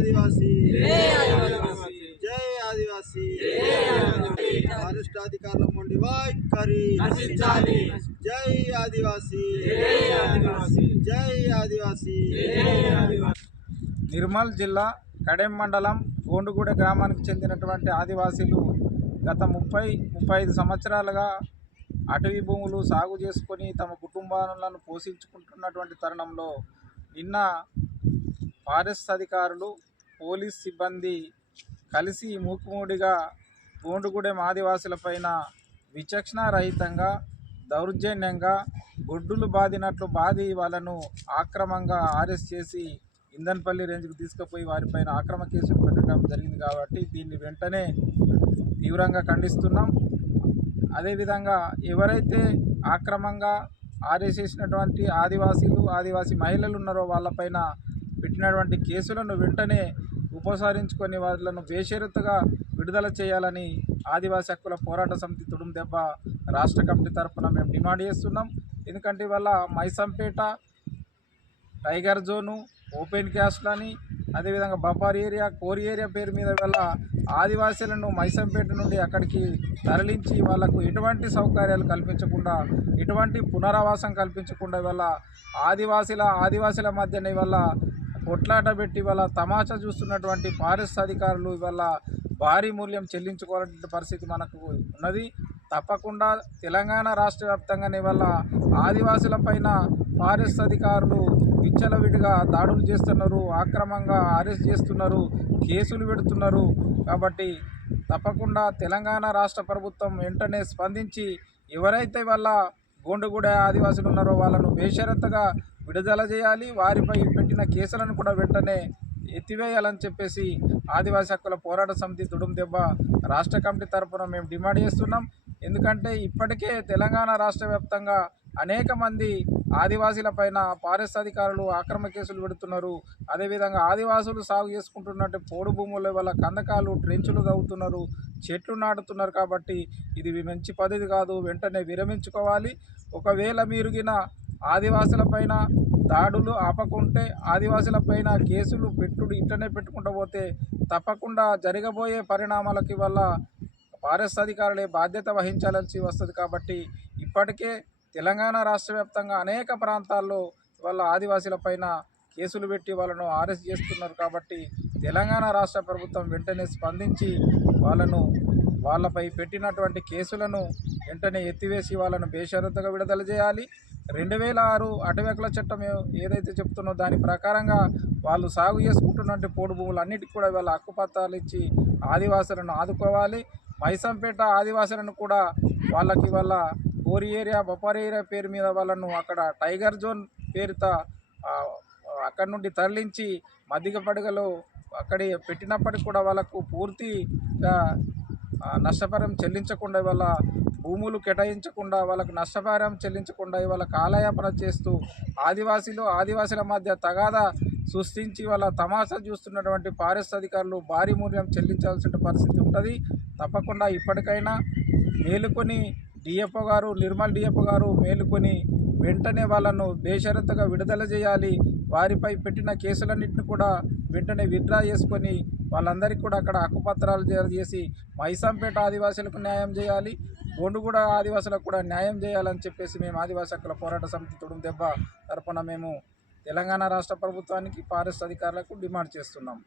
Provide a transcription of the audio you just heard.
ఆదివాసీ జై ఆదివాసీ వరిష్టాధికారుల మొండి వైఖరి జై ఆదివాసీ జై ఆదివాసీ। నిర్మల్ జిల్లా కడెం మండలం గోండుగూడ గ్రామానికి చెందినటువంటి ఆదివాసీలు గత 30-35 సంవత్సరాలుగా అటవీ భూములు సాగు చేసుకొని తమ కుటుంబాలను పోషించుకుంటున్నటువంటి తరుణంలో నిన్న ఫారెస్ట్ అధికారులు పోలీస్ సిబ్బంది కలిసి మూకుమూడిగా గోండుగూడెం ఆదివాసులపైన విచక్షణారహితంగా దౌర్జన్యంగా గొడ్డులు బాదినట్లు బాది వాళ్ళను ఆక్రమంగా అరెస్ట్ చేసి ఇందన్పల్లి రేంజ్కు తీసుకుపోయి వారిపైన ఆక్రమ కేసులు పెట్టడం జరిగింది। కాబట్టి దీన్ని వెంటనే తీవ్రంగా ఖండిస్తున్నాం। అదేవిధంగా ఎవరైతే ఆక్రమంగా ఆదేశించినటువంటి ఆదివాసీ మహిళలు ఉన్నారో వాళ్ళపైన పెట్టినటువంటి కేసులను వెంటనే ఉపసంహరించుకొని వాళ్ళను బేషరతుగా విడుదల చేయాలని ఆదివాసీ హక్కుల పోరాట సమితి తుడుం దెబ్బ రాష్ట్ర కమిటీ తరఫున మేము డిమాండ్ చేస్తున్నాం। ఎందుకంటే ఇవాళ మైసంపేట, టైగర్ జోను, ఓపెన్ క్యాస్ట్లని, అదేవిధంగా బఫర్ ఏరియా, కోర్ ఏరియా పేరు మీద వల్ల ఆదివాసీలను మైసంపేట నుండి అక్కడికి తరలించి వాళ్లకు ఎటువంటి సౌకర్యాలు కల్పించకుండా, ఎటువంటి పునరావాసం కల్పించకుండా వల్ల ఆదివాసీల మధ్యనే వల్ల కొట్లాట పెట్టి వాళ్ళ తమాషా చూస్తున్నటువంటి ఫారెస్ట్ అధికారులు ఇవాళ భారీ మూల్యం చెల్లించుకోవాలనే పరిస్థితి మనకు ఉన్నది। తప్పకుండా తెలంగాణ రాష్ట్ర వ్యాప్తంగానే వల్ల ఆదివాసులపైన ఫారెస్ట్ అధికారులు విచ్చలవిడిగా దాడులు చేస్తున్నారు, ఆక్రమంగా అరెస్ట్ చేస్తున్నారు, కేసులు పెడుతున్నారు। కాబట్టి తప్పకుండా తెలంగాణ రాష్ట్ర ప్రభుత్వం వెంటనే స్పందించి ఎవరైతే వాళ్ళ గోండుగూడ ఆదివాసులు ఉన్నారో వాళ్ళను బేషరతుగా విడుదల చేయాలి, వారిపై పెట్టిన కేసులను కూడా వెంటనే ఎత్తివేయాలని చెప్పేసి ఆదివాసీ హక్కుల పోరాట సమితి తుడుం దెబ్బ రాష్ట్ర కమిటీ తరఫున మేము డిమాండ్ చేస్తున్నాం। ఎందుకంటే ఇప్పటికే తెలంగాణ రాష్ట్ర వ్యాప్తంగా అనేక మంది ఆదివాసీలపైన ఫారెస్ట్ అధికారులు ఆక్రమ కేసులు పెడుతున్నారు। అదేవిధంగా ఆదివాసులు సాగు చేసుకుంటున్నట్టు పోడు భూముల వల్ల కందకాలు, ట్రెంచులు తవ్వుతున్నారు, చెట్లు నాటుతున్నారు। కాబట్టి ఇది మంచి పద్ధతి కాదు, వెంటనే విరమించుకోవాలి। ఒకవేళ మీరుగిన ఆదివాసులపైన దాడులు ఆపకుంటే, ఆదివాసులపైన కేసులు ఇట్లనే పెట్టుకుంటూ పోతే తప్పకుండా జరగబోయే పరిణామాలకి వల్ల ఫారెస్ట్ అధికారులే బాధ్యత వహించాల్సి వస్తుంది। కాబట్టి ఇప్పటికే తెలంగాణ రాష్ట్ర వ్యాప్తంగా అనేక ప్రాంతాల్లో వాళ్ళ ఆదివాసీలపైన కేసులు పెట్టి వాళ్ళను అరెస్ట్ చేస్తున్నారు। కాబట్టి తెలంగాణ రాష్ట్ర ప్రభుత్వం వెంటనే స్పందించి వాళ్ళపై పెట్టినటువంటి కేసులను వెంటనే ఎత్తివేసి వాళ్ళను బేషరతుగా విడుదల చేయాలి। 2006 అటవీ హక్కుల చట్టం ఏదైతే చెప్తున్నో దాని ప్రకారంగా వాళ్ళు సాగు చేసుకుంటున్నట్టు పోడు భూములన్నిటికీ కూడా వాళ్ళ హక్కుపత్రాలు ఇచ్చి ఆదివాసులను ఆదుకోవాలి। మైసంపేట ఆదివాసులను కూడా వాళ్ళకి వాళ్ళ కోరి ఏరియా, బఫర్ ఏరియా పేరు మీద వాళ్ళను అక్కడ టైగర్ జోన్ పేరుతో అక్కడి నుండి తరలించి మధ్య పడగలో అక్కడి పెట్టినప్పటికీ కూడా వాళ్ళకు పూర్తిగా నష్టపరిహారం చెల్లించకుండా, వాళ్ళ భూములు కేటాయించకుండా, వాళ్ళకు నష్టపరిహారం చెల్లించకుండా ఇవాళ కాలయాపన చేస్తూ ఆదివాసీల మధ్య తగాదా సృష్టించి వాళ్ళ తమాషా చూస్తున్నటువంటి ఫారెస్ట్ అధికారులు భారీ మూల్యం చెల్లించాల్సిన పరిస్థితి ఉంటుంది। తప్పకుండా ఇప్పటికైనా మేలుకొని నిర్మల్ డిఎఫ్ఓ గారు మేలుకొని వెంటనే వాళ్ళను బేషరతుగా విడుదల చేయాలి। వారిపై పెట్టిన కేసులన్నింటినీ కూడా వెంటనే విత్డ్రా చేసుకొని వాళ్ళందరికీ కూడా అక్కడ హక్కుపత్రాలు చేసి మైసంపేట ఆదివాసులకు న్యాయం చేయాలి, గోండుగూడ ఆదివాసులకు కూడా న్యాయం చేయాలని చెప్పేసి మేము ఆదివాసీ హక్కుల పోరాట సమితి తుడుం దెబ్బ తరపున మేము తెలంగాణ రాష్ట్ర ప్రభుత్వానికి, ఫారెస్ట్ అధికారులకు డిమాండ్ చేస్తున్నాం।